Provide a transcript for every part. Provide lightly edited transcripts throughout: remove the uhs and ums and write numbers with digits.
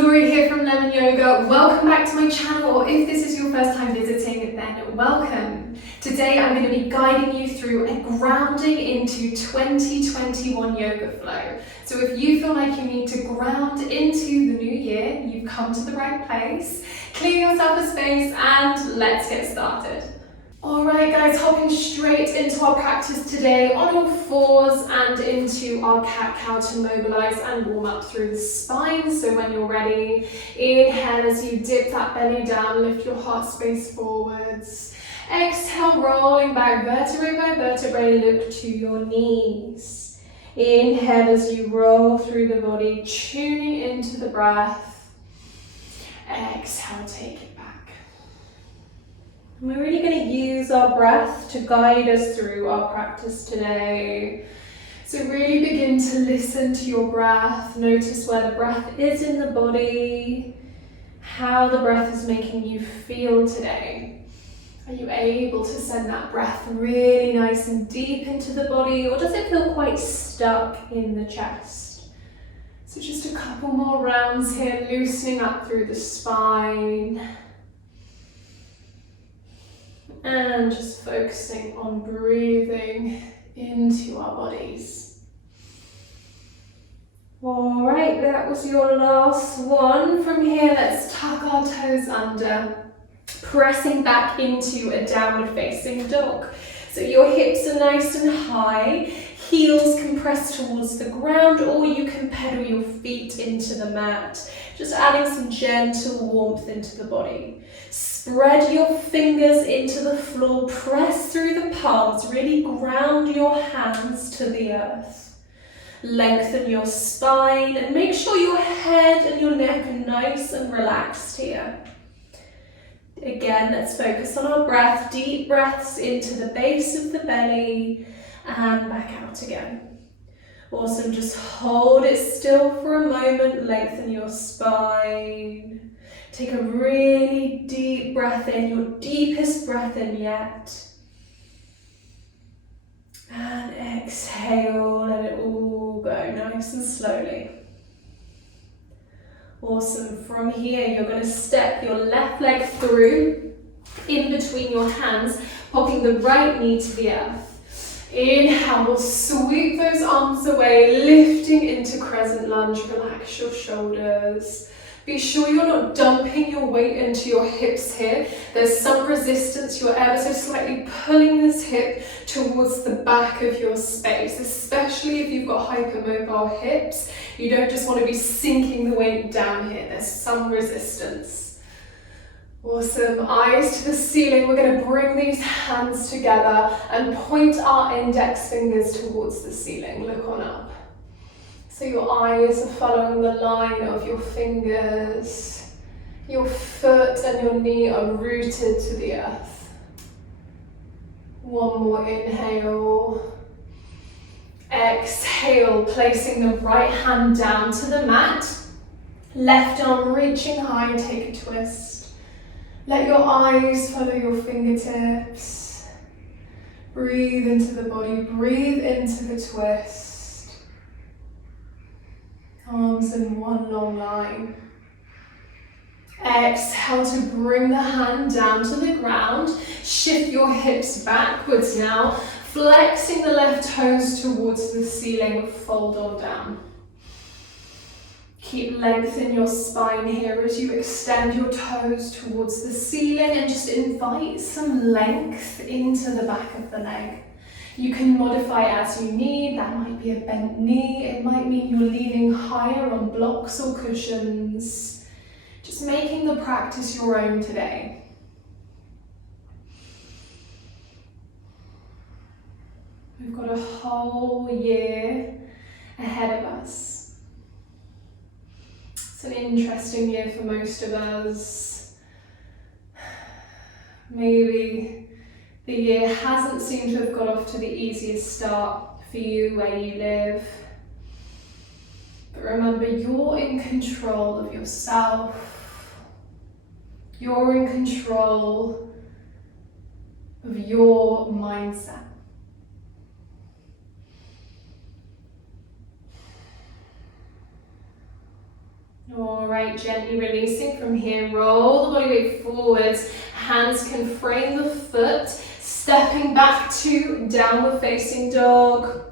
Laurie here from Lemon Yoga. Welcome back to my channel, or if this is your first time visiting, then welcome. Today I'm going to be guiding you through a grounding into 2021 yoga flow. So if you feel like you need to ground into the new year, you've come to the right place. Clear yourself a space and let's get started. Alright guys, hopping straight into our practice today on all fours and into our cat-cow to mobilize and warm up through the spine. So when you're ready, inhale as you dip that belly down, lift your heart space forwards. Exhale, rolling back vertebrae by vertebrae, look to your knees. Inhale as you roll through the body, tuning into the breath. Exhale, take it back. We're really going to use our breath to guide us through our practice today. So really begin to listen to your breath. Notice where the breath is in the body, how the breath is making you feel today. Are you able to send that breath really nice and deep into the body, or does it feel quite stuck in the chest? So just a couple more rounds here, loosening up through the spine. And just focusing on breathing into our bodies. All right, that was your last one. From here, let's tuck our toes under, pressing back into a downward facing dog. So your hips are nice and high, heels can press towards the ground, or you can pedal your feet into the mat, just adding some gentle warmth into the body. Spread your fingers into the floor, press through the palms, really ground your hands to the earth. Lengthen your spine and make sure your head and your neck are nice and relaxed here. Again, let's focus on our breath, deep breaths into the base of the belly and back out again. Awesome, just hold it still for a moment, lengthen your spine. Take a really deep breath in, your deepest breath in yet. And exhale, let it all go nice and slowly. Awesome, from here you're going to step your left leg through, in between your hands, popping the right knee to the earth. Inhale, we'll sweep those arms away, lifting into Crescent Lunge, relax your shoulders. Be sure you're not dumping your weight into your hips here. There's some resistance. You're ever so slightly pulling this hip towards the back of your space, especially if you've got hypermobile hips. You don't just want to be sinking the weight down here. There's some resistance. Awesome. Eyes to the ceiling. We're going to bring these hands together and point our index fingers towards the ceiling. Look on up. So your eyes are following the line of your fingers. Your foot and your knee are rooted to the earth. One more inhale. Exhale, placing the right hand down to the mat. Left arm reaching high, take a twist. Let your eyes follow your fingertips. Breathe into the body, breathe into the twist. Arms in one long line. Exhale to bring the hand down to the ground. Shift your hips backwards now, flexing the left toes towards the ceiling, fold on down. Keep length in your spine here as you extend your toes towards the ceiling and just invite some length into the back of the leg. You can modify as you need. That might be a bent knee. It might mean you're leaning higher on blocks or cushions. Just making the practice your own today. We've got a whole year ahead of us. It's an interesting year for most of us. Maybe the year hasn't seemed to have got off to the easiest start for you where you live. But remember, you're in control of yourself. You're in control of your mindset. All Alright, gently releasing from here. Roll the body weight forwards. Hands can frame the foot. Stepping back to downward facing dog.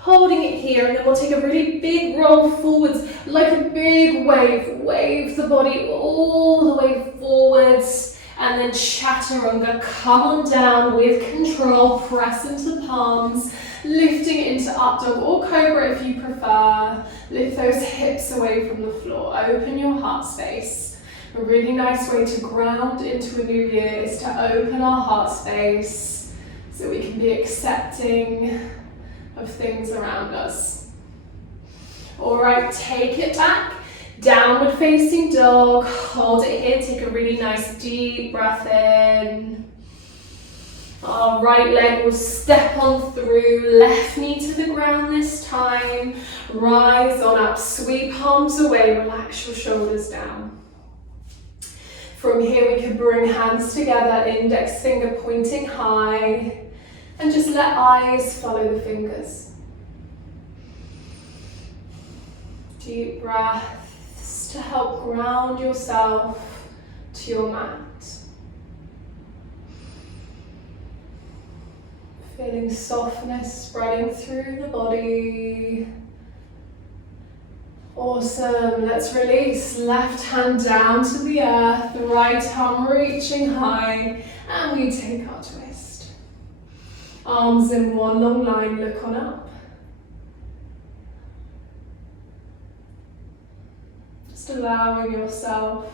Holding it here, and then we'll take a really big roll forwards, like a big wave. Wave the body all the way forwards. And then chaturanga, come on down with control, press into palms, lifting into up dog or cobra if you prefer. Lift those hips away from the floor, open your heart space. A really nice way to ground into a new year is to open our heart space so we can be accepting of things around us. Alright, take it back. Downward facing dog, hold it here, take a really nice deep breath in. Our right leg will step on through, left knee to the ground this time. Rise on up, sweep palms away, relax your shoulders down. From here we can bring hands together, index finger pointing high, and just let eyes follow the fingers. Deep breath to help ground yourself to your mat. Feeling softness spreading through the body. Awesome, let's release. Left hand down to the earth, the right arm reaching high, and we take our twist. Arms in one long line, look on up. Allowing yourself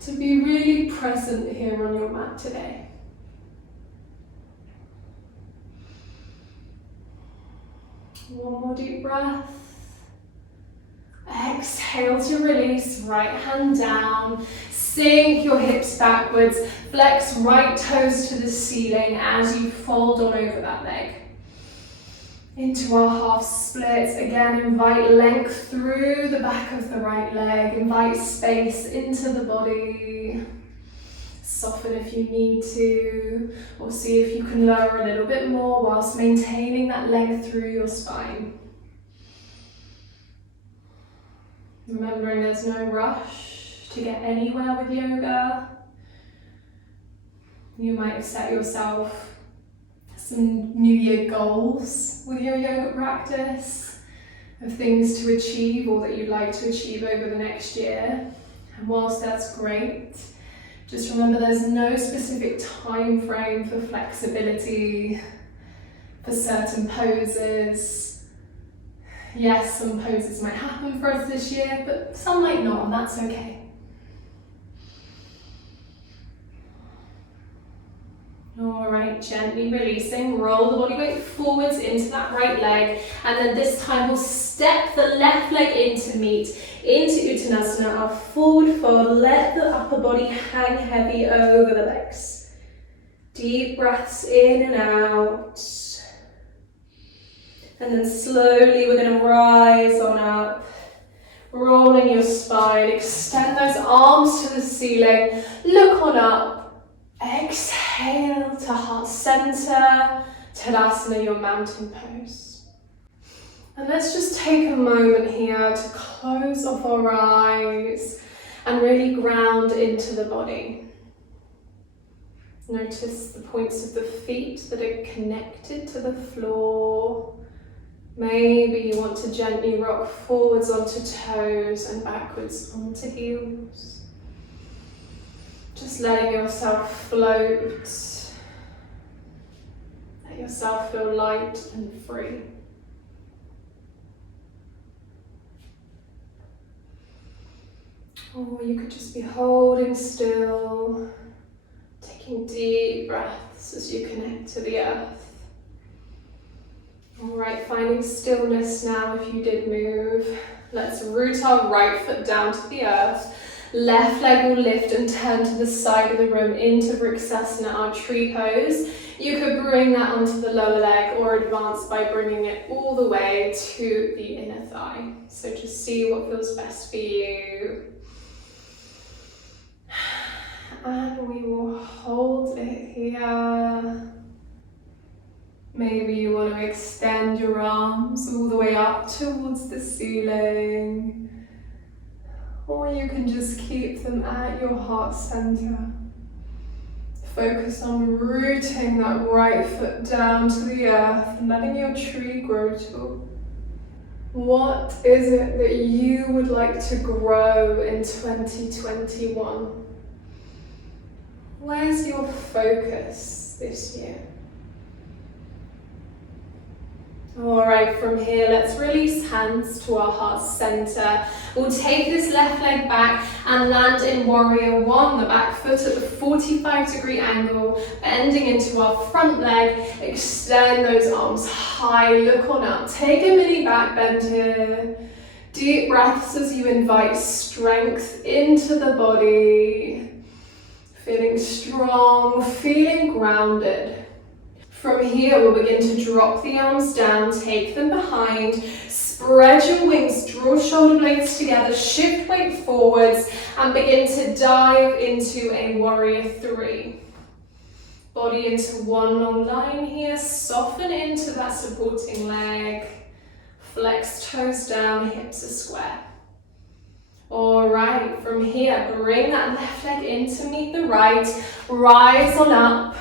to be really present here on your mat today. One more deep breath. Exhale to release, right hand down. Sink your hips backwards. Flex right toes to the ceiling as you fold on over that leg. Into our half splits. Again, invite length through the back of the right leg. Invite space into the body. Soften if you need to, or see if you can lower a little bit more whilst maintaining that length through your spine. Remembering there's no rush to get anywhere with yoga. You might have set yourself some New Year goals with your yoga practice, of things to achieve or that you'd like to achieve over the next year. And whilst that's great, just remember there's no specific time frame for flexibility, for certain poses. Yes, some poses might happen for us this year, but some might not, and that's okay. Alright, gently releasing, roll the body weight forwards into that right leg, and then this time we'll step the left leg in to meet into Uttanasana, our forward fold. Let the upper body hang heavy over the legs. Deep breaths in and out. And then slowly we're going to rise on up, rolling your spine, extend those arms to the ceiling, look on up. Exhale to heart center, Tadasana, your mountain pose. And let's just take a moment here to close off our eyes and really ground into the body. Notice the points of the feet that are connected to the floor. Maybe you want to gently rock forwards onto toes and backwards onto heels. Just letting yourself float. Let yourself feel light and free. Or you could just be holding still, taking deep breaths as you connect to the earth. Alright, finding stillness now if you did move. Let's root our right foot down to the earth. Left leg will lift and turn to the side of the room into Vrksasana, our tree pose. You could bring that onto the lower leg or advance by bringing it all the way to the inner thigh. So just see what feels best for you. And we will hold it here. Maybe you want to extend your arms all the way up towards the ceiling. or you can just keep them at your heart center. Focus on rooting that right foot down to the earth, letting your tree grow tall. What is it that you would like to grow in 2021? Where's your focus this year? Alright, from here, let's release hands to our heart center. We'll take this left leg back and land in warrior one, the back foot at the 45-degree angle, bending into our front leg. Extend those arms high, look on up. Take a mini back bend here. Deep breaths as you invite strength into the body. Feeling strong, feeling grounded. From here, we'll begin to drop the arms down, take them behind, spread your wings, draw shoulder blades together, shift weight forwards, and begin to dive into a warrior three. Body into one long line here, soften into that supporting leg, flex toes down, hips are square. Alright, from here, bring that left leg in to meet the right, rise on up.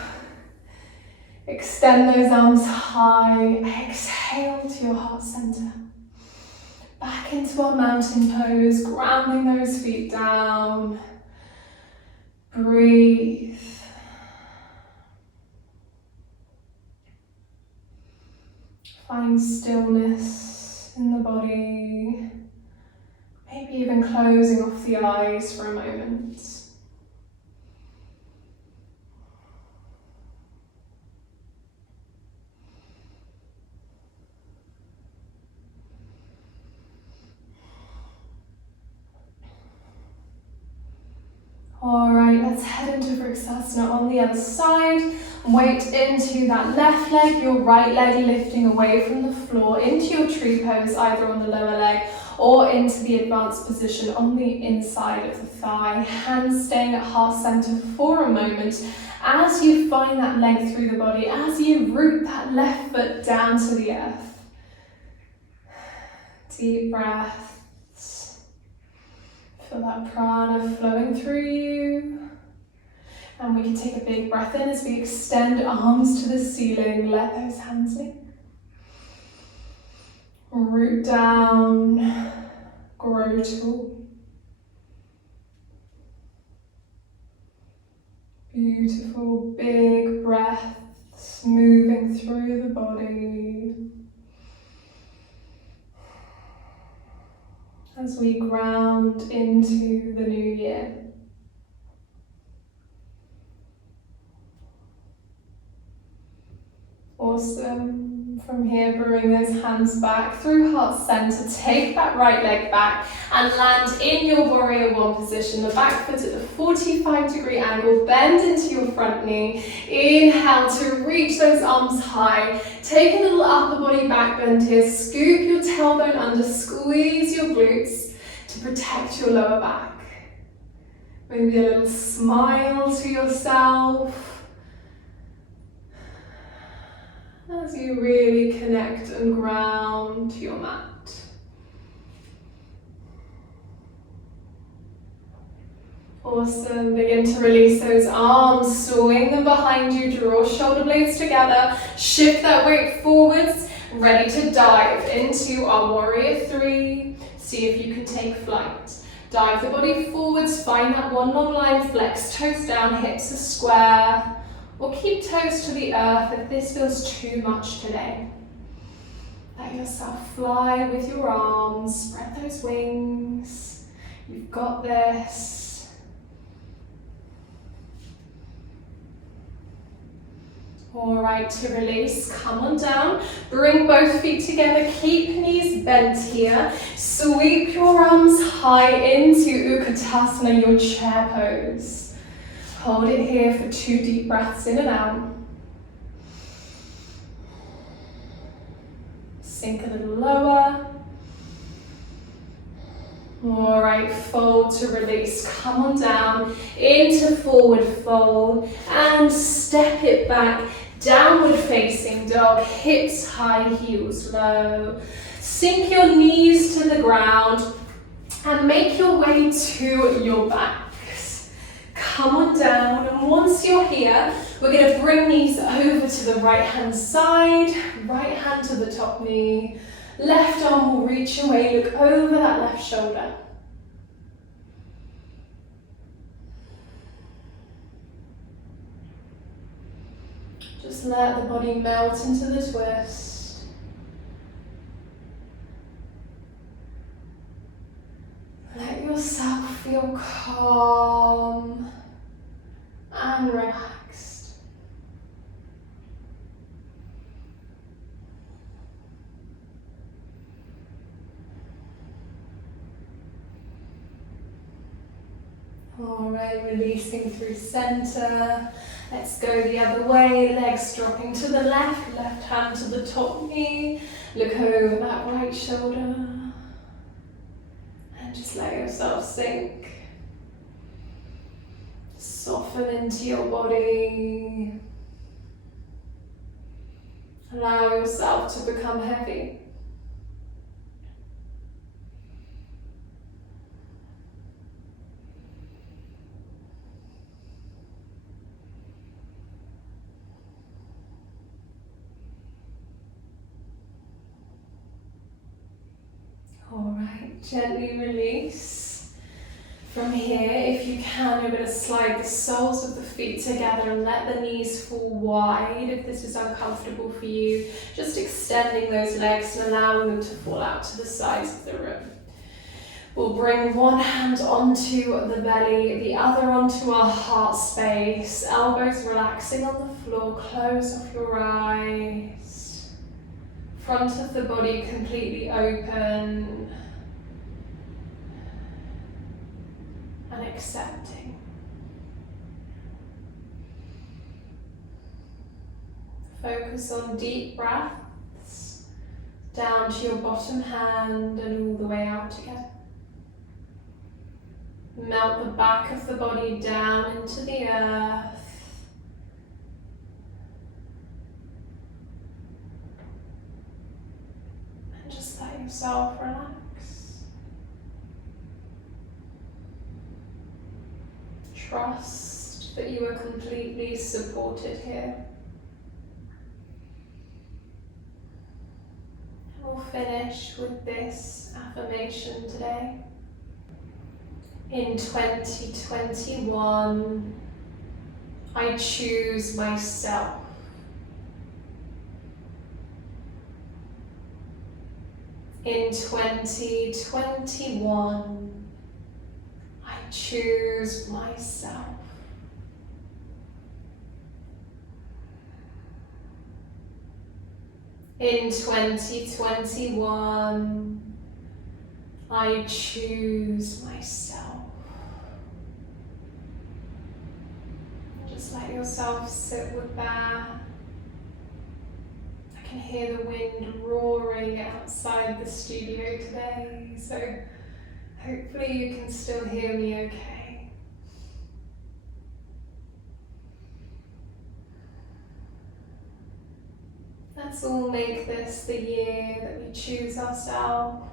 Extend those arms high, exhale to your heart center. Back into our mountain pose, grounding those feet down. Breathe. Find stillness in the body. Maybe even closing off the eyes for a moment. Alright, let's head into Vrksasana on the other side. Weight into that left leg, your right leg lifting away from the floor into your tree pose, either on the lower leg or into the advanced position on the inside of the thigh. Hands staying at heart center for a moment as you find that length through the body, as you root that left foot down to the earth. Deep breath. Feel that prana flowing through you. And we can take a big breath in as we extend arms to the ceiling. Let those hands in. Root down, grow tall. Beautiful big breaths moving through the body. As we ground into the new year. Awesome. From here, bring those hands back through heart center. Take that right leg back and land in your warrior one position. The back foot at the 45-degree angle. Bend into your front knee. Inhale to reach those arms high. Take a little upper body back bend here. Scoop your tailbone under. Squeeze your glutes to protect your lower back. Maybe a little smile to yourself. As you really connect and ground to your mat. Awesome. Begin to release those arms, swing them behind you, draw shoulder blades together, shift that weight forwards, ready to dive into our warrior three. See if you can take flight. Dive the body forwards, find that one long line, flex toes down, hips are square. Or keep toes to the earth if this feels too much today. Let yourself fly with your arms, spread those wings. You've got this. Alright, to release, come on down. Bring both feet together, keep knees bent here. Sweep your arms high into Utkatasana, your chair pose. Hold it here for 2 deep breaths in and out. Sink a little lower. Alright, fold to release. Come on down into forward fold and step it back. Downward facing dog, hips high, heels low. Sink your knees to the ground And make your way to your backs. Come on down, and once you're here, we're going to bring these over to the right hand side, right hand to the top knee, left arm will reach away, look over that left shoulder. Just let the body melt into the twist. Let yourself feel calm and relaxed. Alright, releasing through center. Let's go the other way, legs dropping to the left, left hand to the top knee. Look over that right shoulder. And just let yourself sink. Soften into your body. Allow yourself to become heavy. Alright, gently release. From here, if you can, you're going to slide the soles of the feet together and let the knees fall wide if this is uncomfortable for you. Just extending those legs and allowing them to fall out to the sides of the room. We'll bring one hand onto the belly, the other onto our heart space. Elbows relaxing on the floor, close off your eyes. Front of the body completely open. And accepting. Focus on deep breaths down to your bottom hand and all the way out again. Melt the back of the body down into the earth. And just let yourself relax. Trust that you are completely supported here. And we'll finish with this affirmation today. In 2021, I choose myself. In 2021, I choose myself. In 2021, I choose myself. Just let yourself sit with that. I can hear the wind roaring outside the studio today, so hopefully you can still hear me okay. Let's all make this the year that we choose ourselves.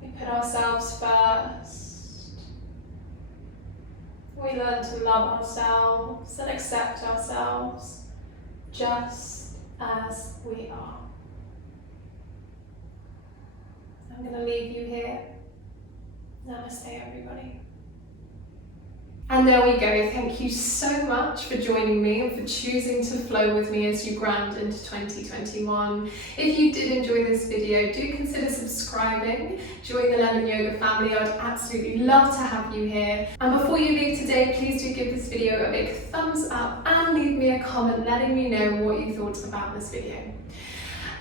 We put ourselves first. We learn to love ourselves and accept ourselves just as we are. I'm going to leave you here. Namaste, everybody. And there we go. Thank you so much for joining me and for choosing to flow with me as you ground into 2021. If you did enjoy this video, do consider subscribing. Join the Lemon Yoga family. I would absolutely love to have you here. And before you leave today, please do give this video a big thumbs up and leave me a comment letting me know what you thought about this video.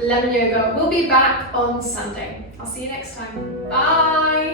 Lemon Yoga will be back on Sunday. I'll see you next time. Bye!